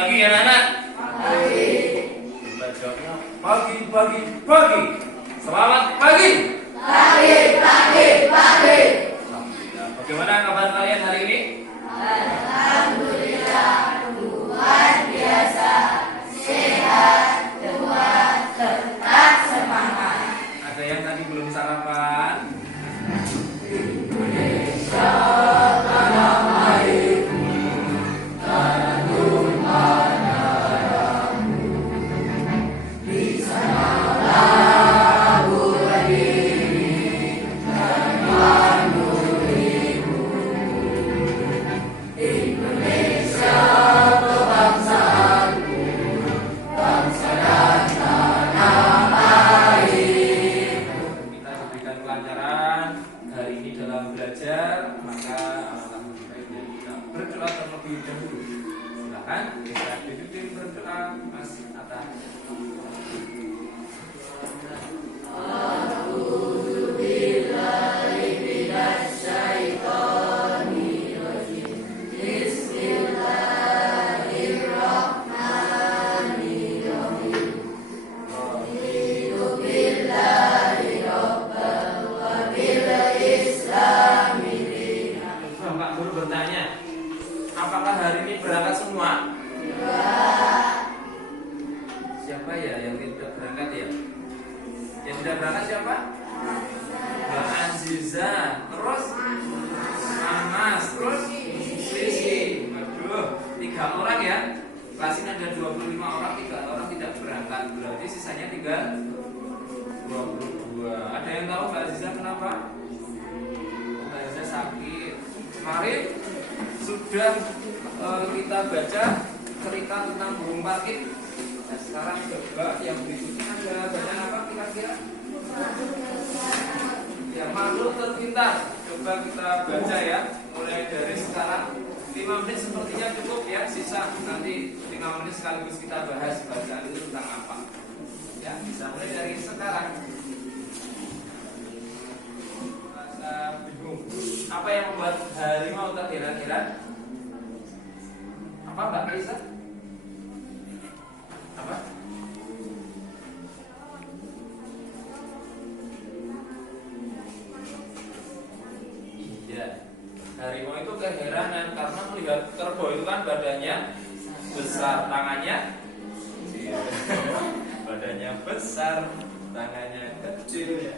pagi ya anak. Pagi. Kita jawabnya pagi, pagi, pagi. Selamat pagi. Pagi, pagi, pagi. Bagaimana kabar kalian hari ini? Alhamdulillah, luar biasa, sehat, kuat, tetap semangat. Ada yang tadi belum sarapan? Indonesia tanah airku, tanah darahmu. Di sanalah aku berdiri dan menulimu. Indonesia kebangsaanku, bangsa dan tanah air. Kita diberikan kelancaran hari ini dalam belajar, maka alangkah lebih baiknya kita berdoa terlebih dahulu. Silakan kita dipimpin berdoa, Mas Atta. Bapak Guru bertanya, apakah hari ini berangkat semua? Siapa ya yang tidak berangkat ya? Yang tidak berangkat siapa? Mbak Aziza, terus Anas, terus Sisi. Waduh, 3 orang ya. Kelas ini ada 25 orang, 3 orang tidak berangkat. Berarti sisanya tinggal 22. Ada yang tahu Mbak Aziza kenapa? Mbak Aziza sakit. Kemarin sudah kita baca cerita tentang burung parkit. Nah, sekarang coba yang berikutnya ada baca apa kira-kira? Ya, makhluk terpintar. Coba kita baca ya, mulai dari sekarang. 5 menit sepertinya cukup ya, sisa nanti 5 menit sekaligus kita bahas bacaan itu tentang apa. Ya, bisa mulai dari sekarang. Masa bingung. Apa yang membuat harimau terheran-heran? Apa Mbak Kaisa? Apa? Iya, harimau itu keheranan karena melihat kerbau itu kan badannya besar, tangannya kecil. Badannya besar, tangannya kecil.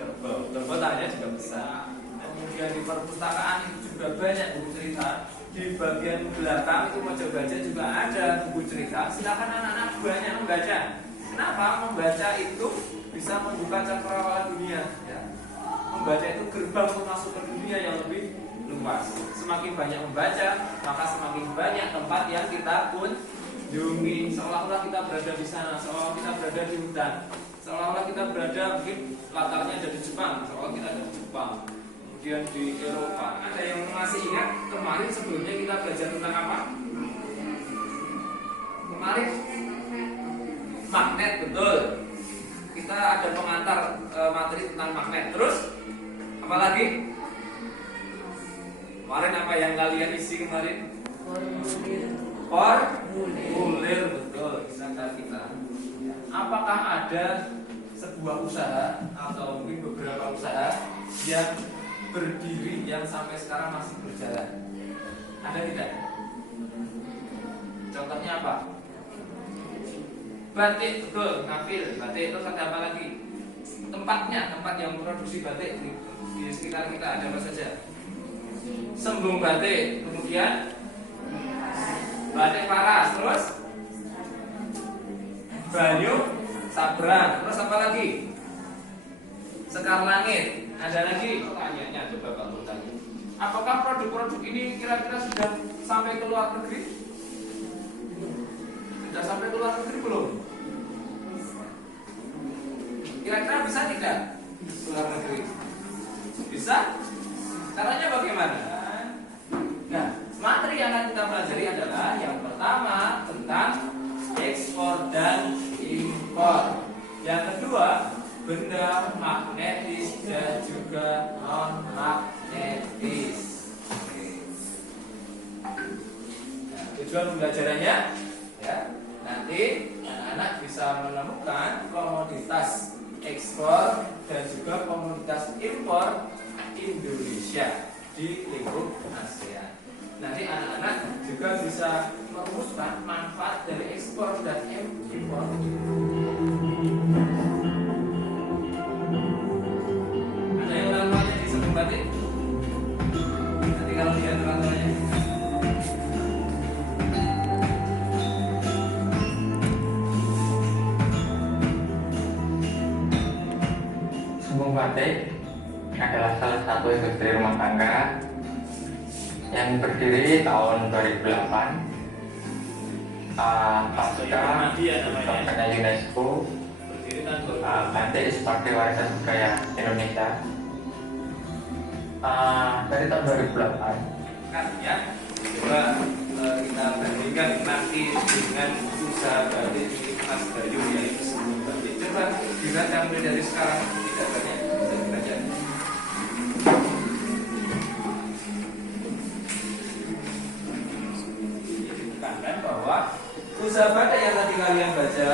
Kerbau tangannya juga besar. Kemudian di perpustakaan itu juga banyak buku cerita. Di bagian belakang itu meja baca juga ada buku cerita. Silakan anak-anak banyak membaca. Kenapa? Membaca itu bisa membuka cakrawala dunia. Ya. Membaca itu gerbang untuk masuk ke dunia yang lebih luas. Semakin banyak membaca, maka semakin banyak tempat yang kita kunjungi. Seolah-olah kita berada di sana, seolah-olah kita berada di hutan, seolah-olah kita berada mungkin latarnya ada di Jepang, seolah kita ada di Jepang. Kemudian di Eropa. Ada yang masih ingat kemarin sebelumnya kita belajar tentang apa? Kemarin magnet, betul. Kita ada pengantar materi tentang magnet. Terus apa lagi? Kemarin apa yang kalian isi kemarin? Formulir, betul. Bisa kita. Apakah ada sebuah usaha atau mungkin beberapa usaha yang berdiri yang sampai sekarang masih berjalan? Ada tidak? Contohnya apa? Batik, betul. Ngafil, batik. Terus ada apa lagi? Tempatnya, tempat yang produksi batik di sekitar kita ada apa saja? Sembung batik, kemudian batik paras, terus Banyu Sabrang, terus apa lagi? Sekar Langit. Ada lagi pertanyaannya, coba Pak bertanya. Apakah produk-produk ini kira-kira sudah sampai ke luar negeri? Sudah sampai ke luar negeri belum? Kira-kira bisa tidak ke luar negeri? Bisa? Caranya bagaimana? Nah, materi yang akan kita pelajari adalah yang pertama tentang ekspor dan impor. Yang kedua, benda magnetis dan juga non magnetis. Nah, tujuan pembelajarannya ya. Nanti anak-anak bisa menemukan komoditas ekspor dan juga komoditas impor Indonesia di lingkup ASEAN. Nanti anak-anak juga bisa merumuskan manfaat dari ekspor dan impor. Ada yang namanya disebut tadi? Nanti kalau lihat teman-temannya. Sembung batik adalah salah satu industri rumah tangga yang berdiri tahun 2008 pasca ditetapkannya UNESCO batik sebagai warisan budaya Indonesia dari tahun 2008. Kan ya, coba kita bandingkan nanti dengan usaha batik di Mas Bayu yaitu Sembung Batik. Coba kita mulai dari sekarang tidak banyak bisa belajar. Ditekankan bahwa usaha batik yang tadi kalian baca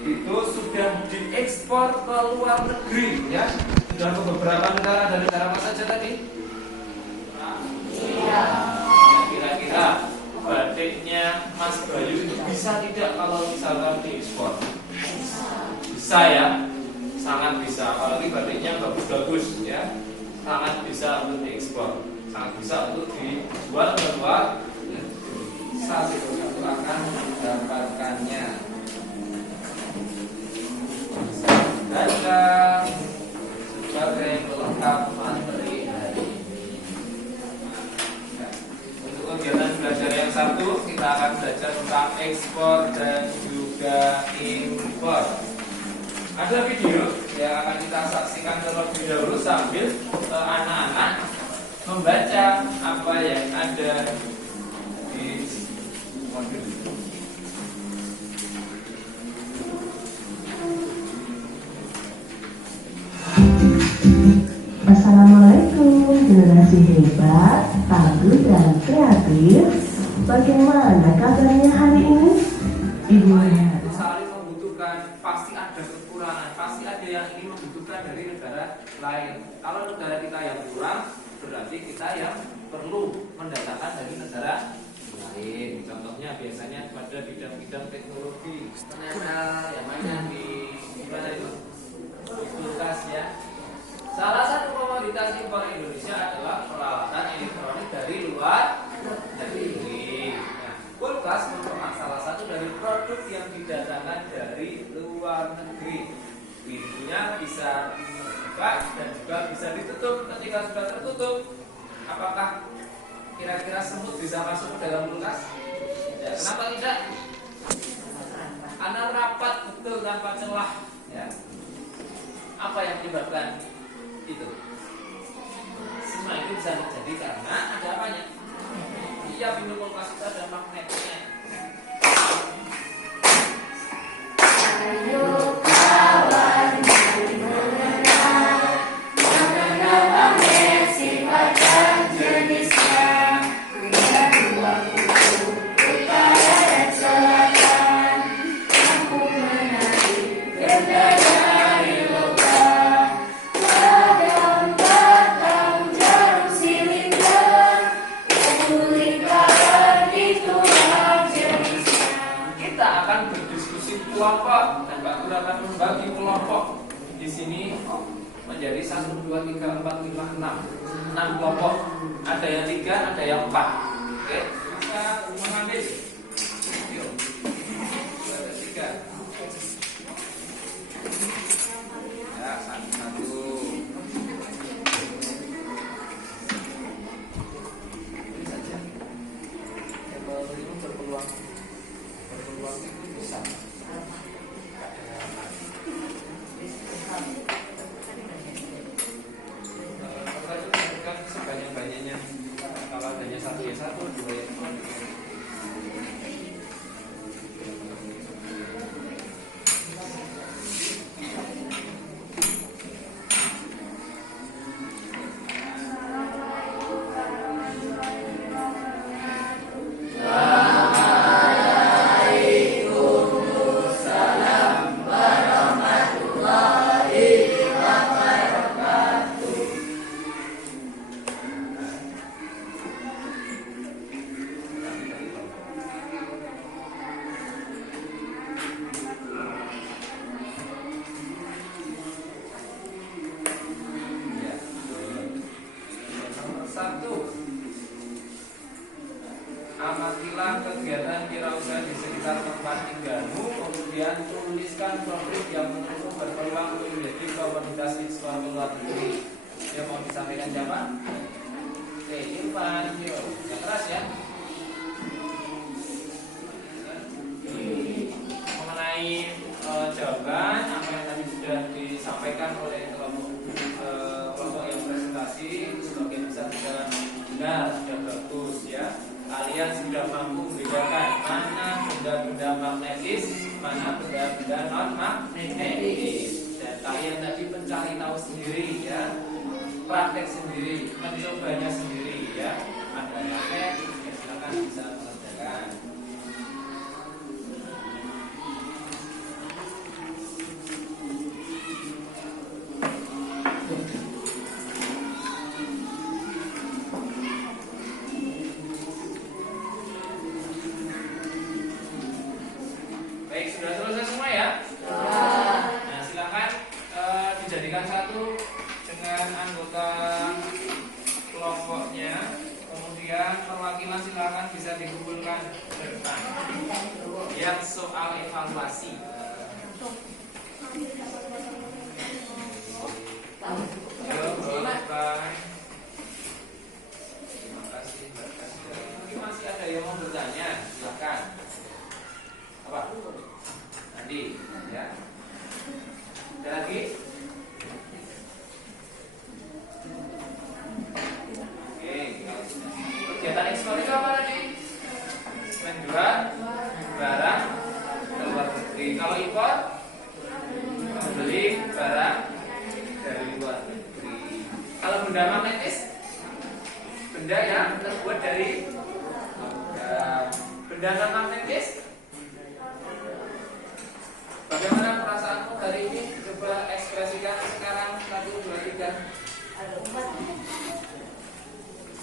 itu sudah diekspor ke luar negeri ya, sudah ke beberapa negara. Dan negara apa saja tadi? Iya. Kira-kira batiknya Mas Bayu itu bisa tidak kalau misalkan diekspor? Bisa ya, sangat bisa. Apalagi batiknya bagus-bagus ya, sangat bisa untuk diekspor, sangat bisa untuk dijual ke luar. Satu persatu akan mendapatkannya. Dagang sebagai pelengkap materi hari ini. Untuk kegiatan belajar yang satu, kita akan belajar tentang ekspor dan juga impor. Ada video yang akan kita saksikan terlebih dahulu sambil anak-anak membaca apa yang ada di modul. Assalamualaikum, generasi hebat, tangguh dan kreatif. Bagaimana kabarnya hari ini? Ibu saling membutuhkan, pasti ada kekurangan, pasti ada yang ingin membutuhkan dari negara lain. Kalau negara kita yang kurang, berarti kita yang perlu mendatangkan dari negara lain. Contohnya biasanya pada bidang-bidang teknologi, ternyata yang mana di mana itu? Kulkas ya. Salah satu komoditas impor Indonesia adalah peralatan elektronik dari luar negeri. Nah, kulkas merupakan salah satu dari produk yang didatangkan dari luar negeri. Pintunya bisa dibuka dan juga bisa ditutup. Ketika sudah tertutup, apakah kira-kira semut bisa masuk ke dalam kulkas? Ya, kenapa tidak? Karena rapat betul tanpa celah. Ya. Apa yang menyebabkan itu? Semua itu bisa terjadi karena ada apanya? Iya, pintu kulkas itu ada magnetnya. Ayo kawan mengenal magnet sifat dan jenisnya. Punya dua kutub utara dan selatan, mampu menarik benda dari logam. Logam batang jarum silinder, lingkaran itulah jenisnya. Kita akan berdiskusi kelompok dan Pak Guru akan membagi kelompok di sini menjadi 1, 2, 3, 4, 5, 6 kelompok. Ada yang 3, ada yang 4. Oke, bisa mengambil. Yuk, ada 3. Ya, satu. Ini saja. Kalau itu berpeluang itu bisa. Kan sebanyak-banyaknya. Kalau adanya 1 ya 1, 2 ya 2. Selamat kegiatan wirausaha di sekitar tempat tinggalmu, kemudian tuliskan konflik yang menurutmu berpeluang untuk menjadi komoditas ekspor ke luar negeri. Yang mau disampaikan siapa? Oke, Irfan, yuk, yang keras ya. Mengenai jawaban apa yang tadi sudah disampaikan oleh kelompok yang presentasi, itu sebagian besar sudah benar, sudah bagus ya. Kalian sudah mampu membedakan mana benda-benda magnetis, mana benda-benda non magnetis. Dan kalian tadi mencari tahu sendiri ya, praktek sendiri, mencobanya sendiri ya. Ada magnet, ya silakan bisa mengerjakan. Sudah selesai semua ya? Nah, silakan dijadikan satu dengan anggota kelompoknya. Kemudian perwakilan silakan bisa dikumpulkan ke depan. Yang soal evaluasi. Ayo, bawakan. Terima kasih. Mungkin masih ada yang mau bertanya, silakan. Apa? Nanti ya. Ada lagi? Oke, kegiatan ekspor itu apa tadi? Menjual barang ke luar negeri. Kalau impor, membeli barang dari luar negeri. Kalau benda magnetis, benda yang terbuat dari benda non magnetis. Bagaimana perasaanmu hari ini? Coba ekspresikan sekarang 1, 2, 3. Ada 4.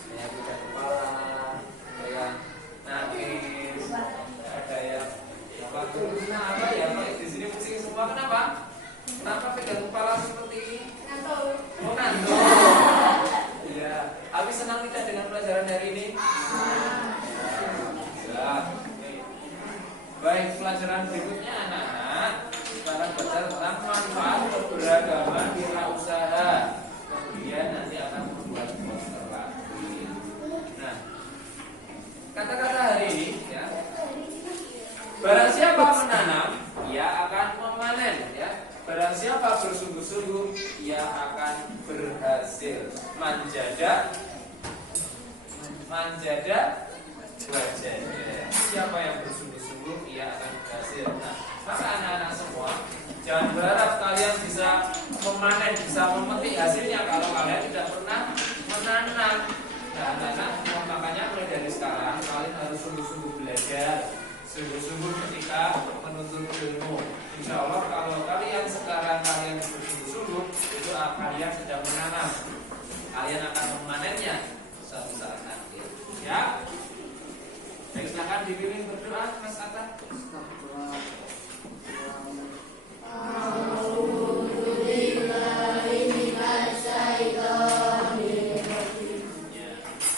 Ada yang kepala, ada yang nangis, ada yang apa? Apa ya? Di sini pusing semua. Kenapa? Kenapa pegang kepala seperti ini? Ngantuk. Oh, ngantuk. Iya. Habis senang tidak dengan pelajaran hari ini? Ya. Baik, pelajaran berikutnya anak-anak. Sekarang belajar tentang manfaat keberagaman wirausaha. Kemudian nanti akan membuat poster lagi. Nah, kata-kata hari ini ya. Barang siapa menanam, ia akan memanen ya. Barang siapa bersungguh-sungguh, ia akan berhasil. Manjada, wajada. Siapa yang bersungguh-sungguh, ia akan berhasil. Nah, maka anak-anak semua, jangan berharap kalian bisa memanen, bisa memetik hasilnya kalau kalian tidak pernah menanam. Nah, anak-anak, makanya mulai dari sekarang kalian harus sungguh-sungguh belajar, sungguh-sungguh ketika menuntut ilmu. Insya Allah kalau kalian sekarang kalian bersungguh-sungguh, itu kalian sedang menanam. Kalian akan memanennya suatu saat nanti. Ya. Baik, silakan dipimpin berdoa, Mas Atta.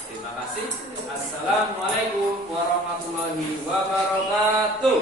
Terima kasih. Assalamualaikum warahmatullahi wabarakatuh.